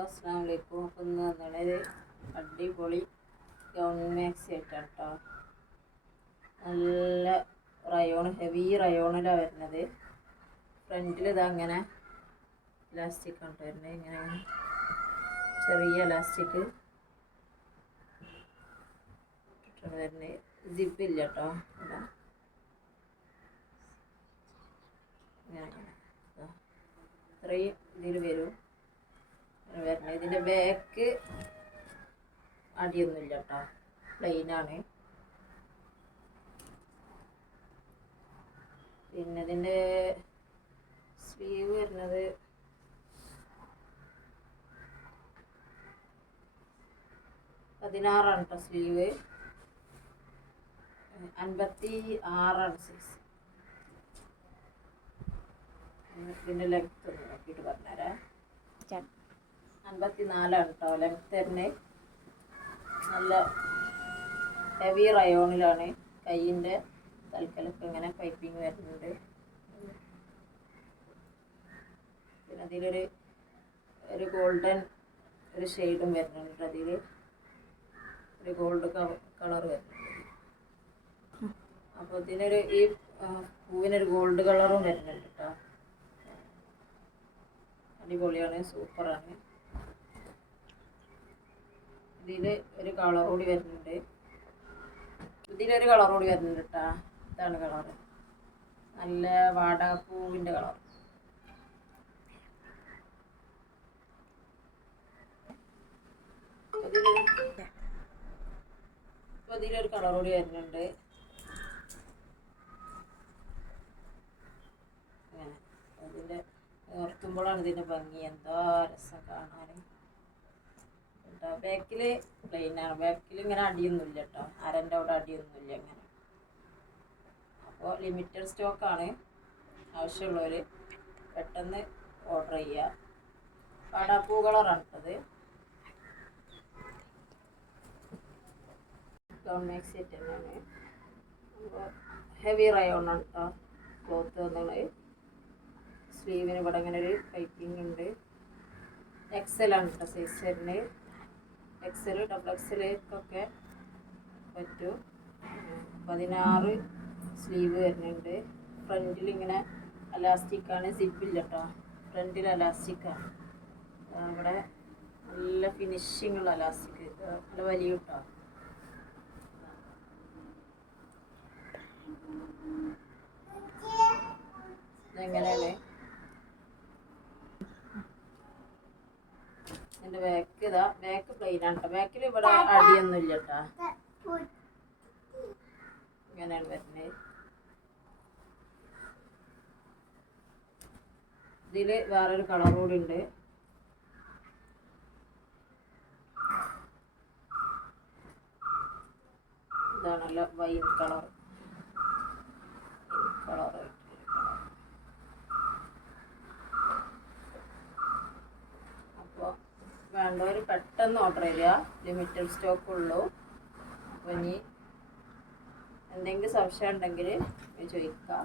Hello അസ്സാം വലൈക്കും അപ്പം ഇന്ന് വളരെ അടിപൊളി ഗൗൺ മാക്സി ആയിട്ടാണ് കേട്ടോ നല്ല റയോൺ ഹെവി റയോണിലാണ് വരുന്നത്. ഫ്രണ്ടിൽ ഇതാ അങ്ങനെ ഇലാസ്റ്റിക് ആണ് വരുന്നത്. ഇങ്ങനെ ചെറിയ ഇലാസ്റ്റിക് വരുന്നത്. ജിപ്പില്ല കേട്ടോ ഇങ്ങനെ ഇത്രയും ഇതിൽ വരും. വരുന്നത്. ഇതിന്റെ ബാക്ക് അടിയൊന്നുമില്ല കേട്ടോ. പ്ലെയിനാണ് പിന്നെ ഇതിന്റെ സ്ലീവ് വരുന്നത് പതിനാറാണ് കേട്ടോ സ്ലീവ് അൻപത്തി ആറാണ് സൈസ് പിന്നെ ലെങ്ത് ഒന്ന് നോക്കിയിട്ട് പറഞ്ഞുതരാം. അൻപത്തി നാലാണ് കേട്ടോ തന്നെ. നല്ല ഹെവി റയോണിലാണ് കയ്യിന്റെ തൽക്കലൊക്കെ ഇങ്ങനെ പൈപ്പിങ് വരുന്നുണ്ട്. പിന്നെ അതിലൊരു ഒരു ഗോൾഡൻ ഒരു ഷെയ്ഡും വരുന്നുണ്ട് അതിൽ ഒരു ഗോൾഡ് കളർ വരുന്നുണ്ട്. അപ്പോൾ ഇതിനൊരു ഈ പൂവിനൊരു ഗോൾഡ് കളറും വരുന്നുണ്ട് കേട്ടോ അടിപൊളിയാണ് സൂപ്പറാണ് ഇതിൽ ഒരു കളർ കൂടി വരുന്നുണ്ട്. ഇതിലൊരു കളർ കൂടി വരുന്നുണ്ട് കേട്ടാ ഇതാണ് കളർ. നല്ല വാടാപ്പൂവിന്റെ കളർ. ഇതിലൊരു കളർ കൂടി വരുന്നുണ്ട്. അങ്ങനെ. അതിന്റെ നിർത്തുമ്പോഴാണ് ഇതിന്റെ ഭംഗി. എന്താ രസം കാണാൻ കേട്ടോ. ബാക്കിൽ പ്ലെയിനാണ് ബാക്കിൽ ഇങ്ങനെ അടിയൊന്നുമില്ല കേട്ടോ. അരന്റെ അവിടെ അടിയൊന്നുമില്ല ഇങ്ങനെ. അപ്പോൾ ലിമിറ്റഡ് സ്റ്റോക്കാണ് ആവശ്യമുള്ളവർ പെട്ടെന്ന് ഓർഡർ ചെയ്യുക പാടാപ്പൂ കളറാണ് ഇട്ടത് അപ്പോൾ ഹെവി റയോണാണ് കേട്ടോ ക്ലോത്ത് വന്നത് സ്ലീവിന് ഇവിടെ ഇങ്ങനെ ഒരു പൈപ്പിംഗ് ഉണ്ട്. എക്സൽ ആണ് കേട്ടോ സൈസ് വരുന്നത്. എക്സൽ ഡബിൾ എക്സലേക്കൊക്കെ പറ്റും. പതിനാറ് സ്ലീവ് വരുന്നുണ്ട്. ഫ്രണ്ടിൽ ഇങ്ങനെ അലാസ്റ്റിക്കാണ് സിബില്ല കേട്ടോ ഫ്രണ്ടിൽ അലാസ്റ്റിക്കാണ് അവിടെ നല്ല ഫിനിഷിങ്ങുള്ള അലാസ്റ്റിക് നല്ല വലിയ കേട്ടോ. ബാക്ക് ഇതാ ബാക്ക് പ്ലെയിൻ ആണ് കേട്ടോ ബാക്കിൽ ഇവിടെ അടിയൊന്നും ഇല്ല കേട്ടോ ഇങ്ങനെയാണ് വരുന്നത് ഇതിൽ വേറൊരു കളർ കൂടി ഉണ്ട്. ഇതാണല്ലോ വൈൻ കളർ കളർ അപ്പോൾ വേണ്ടവർ പെട്ടെന്ന് ഓർഡർ ചെയ്യുക ലിമിറ്റഡ് സ്റ്റോക്ക് ഉള്ളൂ. അപ്പോൾ ഇനി എന്തെങ്കിലും സംശയം ഉണ്ടെങ്കിൽ ചോദിക്കുക